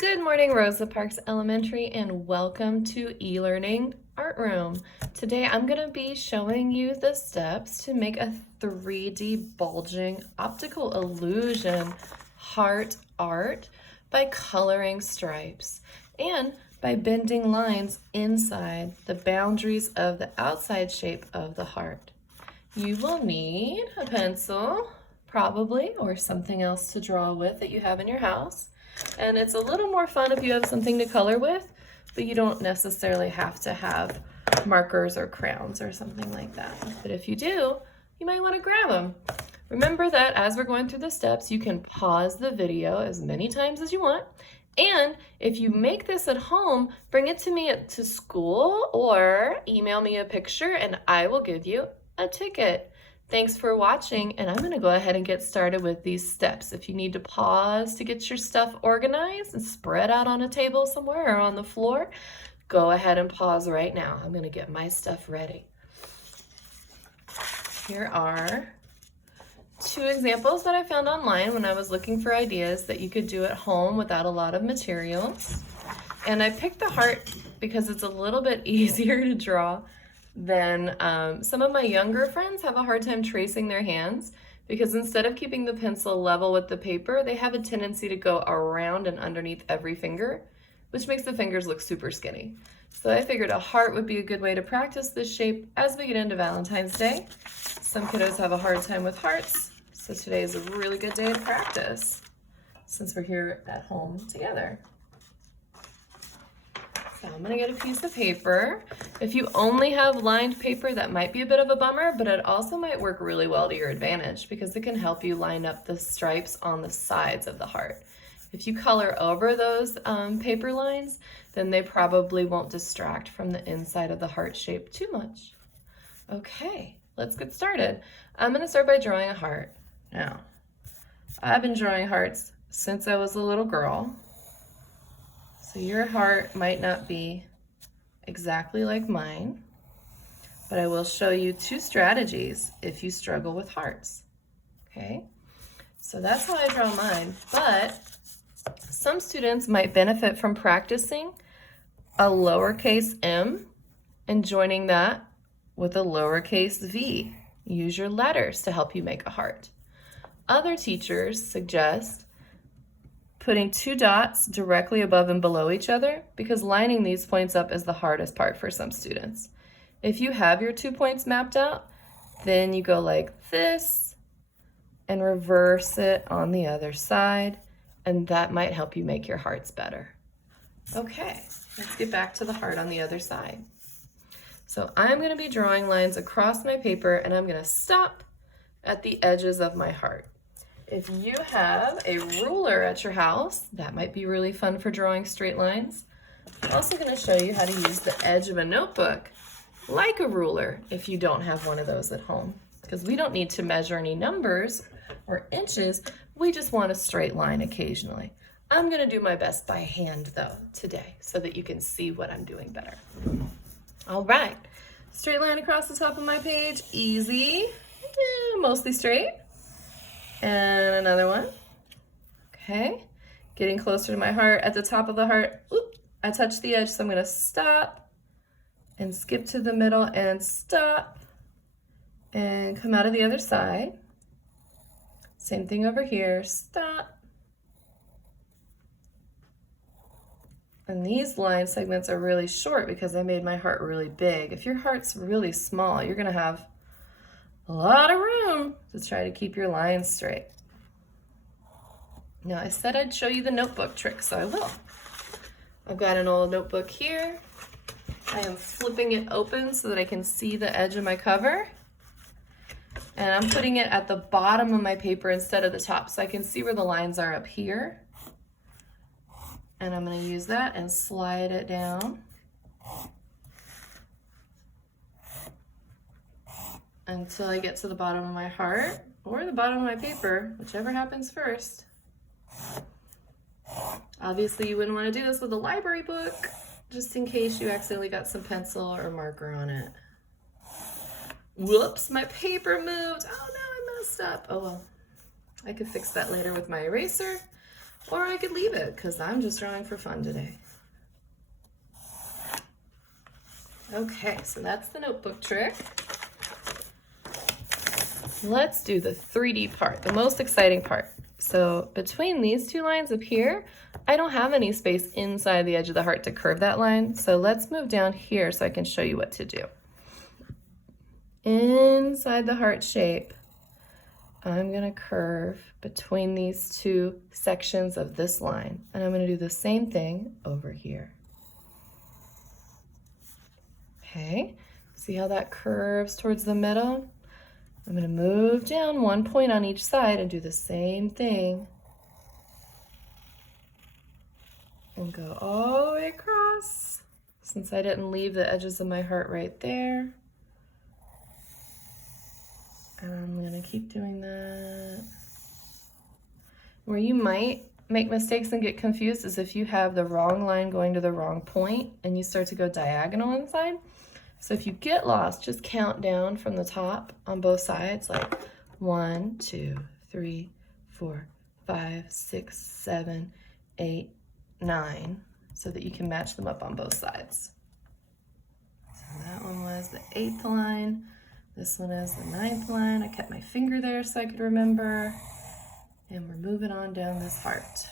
Good morning, Rosa Parks Elementary, and welcome to e-learning art room. Today I'm going to be showing you the steps to make a 3D bulging optical illusion heart art by coloring stripes and by bending lines inside the boundaries of the outside shape of the heart. You will need a pencil, probably, or something else to draw with that you have in your house. And it's a little more fun if you have something to color with, but you don't necessarily have to have markers or crayons or something like that. But if you do, you might want to grab them. Remember that as we're going through the steps, you can pause the video as many times as you want. And if you make this at home, bring it to me to school or email me a picture and I will give you a ticket. Thanks for watching, and I'm going to go ahead and get started with these steps. If you need to pause to get your stuff organized and spread out on a table somewhere or on the floor, go ahead and pause right now. I'm going to get my stuff ready. Here are two examples that I found online when I was looking for ideas that you could do at home without a lot of materials. And I picked the heart because it's a little bit easier to draw than some of my younger friends have a hard time tracing their hands because instead of keeping the pencil level with the paper, they have a tendency to go around and underneath every finger, which makes the fingers look super skinny. So I figured a heart would be a good way to practice this shape as we get into Valentine's Day. Some kiddos have a hard time with hearts, so today is a really good day to practice since we're here at home together. So I'm gonna get a piece of paper. If you only have lined paper, that might be a bit of a bummer, but it also might work really well to your advantage because it can help you line up the stripes on the sides of the heart. If you color over those paper lines, then they probably won't distract from the inside of the heart shape too much. Okay, let's get started. I'm gonna start by drawing a heart. Now, I've been drawing hearts since I was a little girl. So your heart might not be exactly like mine, but I will show you two strategies if you struggle with hearts, okay? So that's how I draw mine, but some students might benefit from practicing a lowercase m and joining that with a lowercase v. Use your letters to help you make a heart. Other teachers suggest putting two dots directly above and below each other because lining these points up is the hardest part for some students. If you have your 2 points mapped out, then you go like this and reverse it on the other side, and that might help you make your hearts better. Okay, let's get back to the heart on the other side. So I'm going to be drawing lines across my paper and I'm going to stop at the edges of my heart. If you have a ruler at your house, that might be really fun for drawing straight lines. I'm also going to show you how to use the edge of a notebook like a ruler if you don't have one of those at home, because we don't need to measure any numbers or inches. We just want a straight line occasionally. I'm going to do my best by hand though today so that you can see what I'm doing better. All right, straight line across the top of my page, easy, mostly straight. And another one. Okay, getting closer to my heart. At the top of the heart, oop, I touched the edge, so I'm going to stop and skip to the middle and stop and come out of the other side. Same thing over here, stop. And these line segments are really short because I made my heart really big. If your heart's really small, you're going to have a lot of room to try to keep your lines straight. Now I said I'd show you the notebook trick, so I will. I've got an old notebook here. I am flipping it open so that I can see the edge of my cover. And I'm putting it at the bottom of my paper instead of the top so I can see where the lines are up here. And I'm going to use that and slide it down until I get to the bottom of my heart or the bottom of my paper, whichever happens first. Obviously, you wouldn't want to do this with a library book, just in case you accidentally got some pencil or marker on it. Whoops, my paper moved. Oh no, I messed up. Oh well, I could fix that later with my eraser. or I could leave it because I'm just drawing for fun today. Okay, so that's the notebook trick. Let's do the 3D part, the most exciting part. So between these two lines up here, I don't have any space inside the edge of the heart to curve that line. So let's move down here so I can show you what to do. Inside the heart shape, I'm gonna curve between these two sections of this line. And I'm gonna do the same thing over here. Okay, see how that curves towards the middle? I'm gonna move down 1 point on each side and do the same thing. And go all the way across, since I didn't leave the edges of my heart right there. And I'm gonna keep doing that. Where you might make mistakes and get confused is if you have the wrong line going to the wrong point and you start to go diagonal inside. So if you get lost, just count down from the top on both sides, like 1, 2, 3, 4, 5, 6, 7, 8, 9, so that you can match them up on both sides. So that one was the 8th line. This one is the 9th line. I kept my finger there so I could remember. And we're moving on down this heart.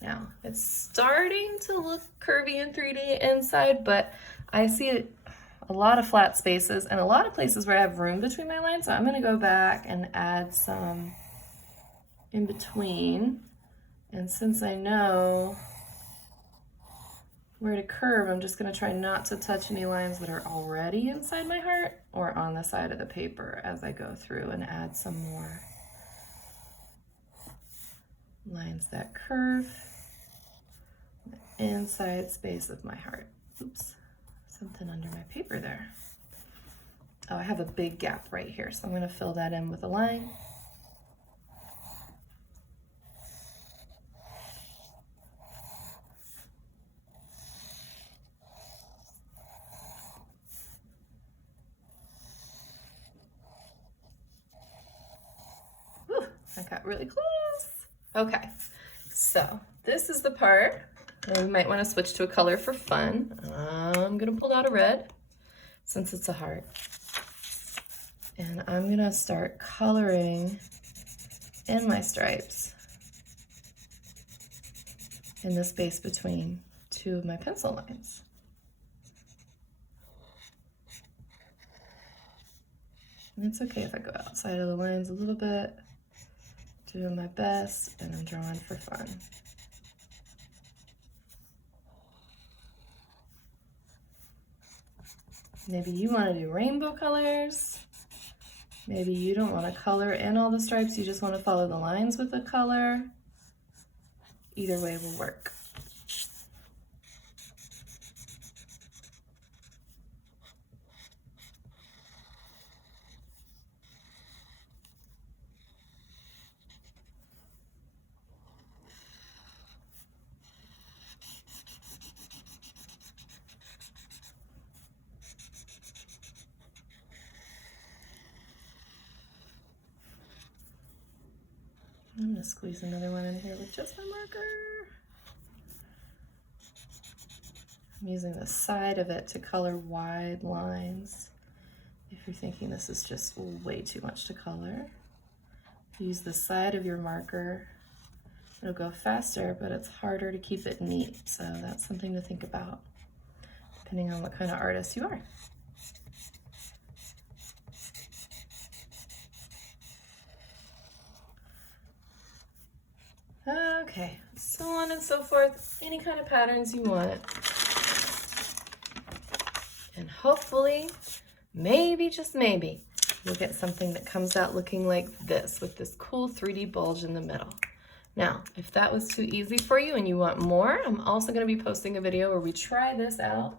Now, it's starting to look curvy and 3D inside, but I see a lot of flat spaces and a lot of places where I have room between my lines. So I'm gonna go back and add some in between. And since I know where to curve, I'm just gonna try not to touch any lines that are already inside my heart or on the side of the paper as I go through and add some more lines that curve the inside space of my heart. Oops, something under my paper there. Oh, I have a big gap right here, so I'm gonna fill that in with a line. Whew, I got really close. Okay, so this is the part. And we might want to switch to a color for fun. I'm gonna pull out a red since it's a heart. And I'm gonna start coloring in my stripes in the space between two of my pencil lines. And it's okay if I go outside of the lines a little bit, doing my best, and I'm drawing for fun. Maybe you want to do rainbow colors. Maybe you don't want to color in all the stripes, you just want to follow the lines with the color. Either way will work. I'm gonna squeeze another one in here with just my marker. I'm using the side of it to color wide lines. If you're thinking this is just way too much to color, use the side of your marker. It'll go faster, but it's harder to keep it neat. So that's something to think about, depending on what kind of artist you are. Okay, so on and so forth, any kind of patterns you want. And hopefully, maybe, just maybe, you'll get something that comes out looking like this with this cool 3D bulge in the middle. Now, if that was too easy for you and you want more, I'm also going to be posting a video where we try this out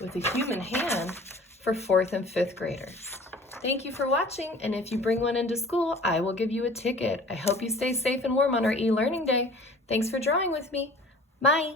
with a human hand for 4th and 5th graders. Thank you for watching, and if you bring one into school, I will give you a ticket. I hope you stay safe and warm on our e-learning day. Thanks for drawing with me. Bye.